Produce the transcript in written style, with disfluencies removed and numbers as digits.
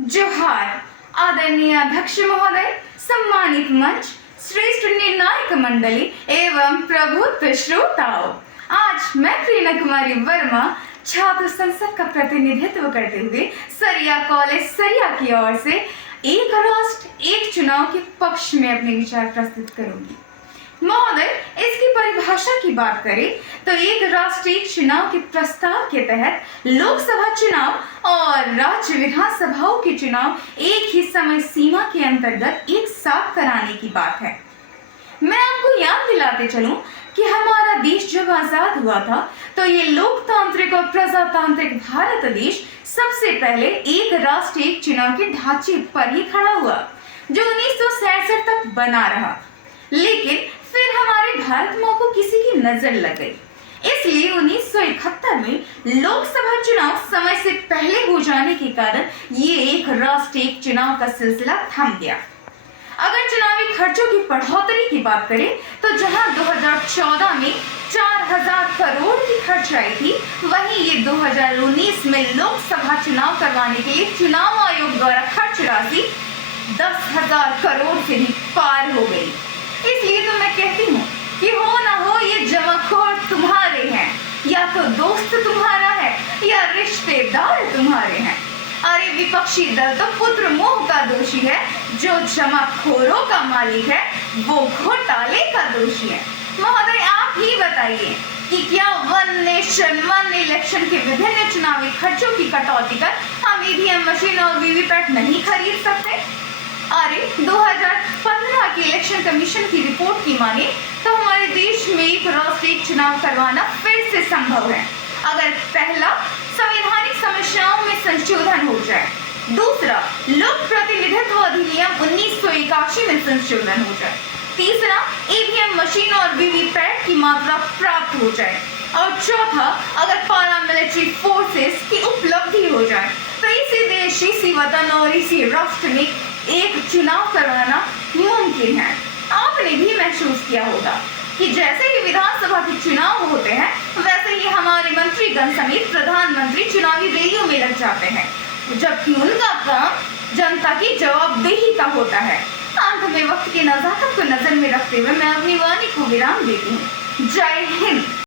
जोहार आदरणीय अध्यक्ष महोदय, सम्मानित मंच, श्रेष्ठ निर्णायक मंडली एवं प्रभुत्व श्रोताओं। आज मैं प्रेरणा कुमारी वर्मा छात्र संसद का प्रतिनिधित्व करते हुए सरिया कॉलेज सरिया की ओर से एक राष्ट्र एक चुनाव के पक्ष में अपने विचार प्रस्तुत करूंगी। महोदय, इसकी परिभाषा की बात करें तो एक राष्ट्र एक चुनाव के प्रस्ताव के तहत लोकसभा चुनाव और राज्य विधानसभाओं के चुनाव एक ही समय सीमा के अंतर्गत एक साथ कराने की बात है। मैं आपको याद दिलाते चलूं कि हमारा देश जब आजाद हुआ था तो ये लोकतांत्रिक और प्रजातांत्रिक भारत देश सबसे पहले एक राष्ट्र एक चुनाव के ढांचे पर ही खड़ा हुआ, जो 1967 तक बना रहा। लेकिन फिर हमारे भारत माँ को किसी की नजर लग गई, इसलिए 1971 में लोकसभा चुनाव समय से पहले हो जाने के कारण ये एक राष्ट्र एक चुनाव का सिलसिला थम गया। अगर चुनावी खर्चों की बढ़ोतरी की बात करें तो जहां 2014 में 4000 करोड़ की खर्च आई थी, वहीं ये 2019 में लोकसभा चुनाव करवाने के लिए चुनाव आयोग द्वारा खर्च राशि 10,000 करोड़ से भी पार हो गई। इसलिए तो मैं कहती हूँ कि हो ना हो ये जमाखोर तुम्हारे हैं, या तो दोस्त तुम्हारा है या रिश्तेदार तुम्हारे हैं। अरे विपक्षी दल तो पुत्र मोह का दोषी है, जो जमाखोरों का मालिक है वो घोटाले का दोषी है। महोदय, आप ही बताइए कि क्या वन नेशन वन इलेक्शन के विभिन्न चुनावी खर्चों की कटौती कर हम ईवीएम मशीन और वीवीपैट नहीं खरीद सकते? अरे 2015 के इलेक्शन कमीशन की रिपोर्ट की माने तो हमारे देश में एक राष्ट्र एक चुनाव करवाना फिर से संभव है, अगर पहला संवैधानिक समस्याओं में संशोधन हो जाए, दूसरा लोक प्रतिनिधित्व अधिनियम 1981 में संशोधन हो जाए, तीसरा ईवीएम मशीन और वीवीपैट की मात्रा प्राप्त हो जाए, और चौथा अगर पैरामिलिट्री फोर्सेस की उपलब्धि हो जाए तो इसी देश इसी वतन और इसी राष्ट्र में एक चुनाव करवाना मुमकिन है। आपने भी महसूस किया होगा कि जैसे ही विधानसभा के चुनाव होते हैं वैसे ही हमारे मंत्रीगण समेत प्रधानमंत्री चुनावी रैलियों में लग जाते हैं, जबकि उनका काम जनता की जवाबदेही का होता है। अंत में वक्त की नजाकत को नजर में रखते हुए मैं अपनी वाणी को विराम देती हूँ। जय हिंद।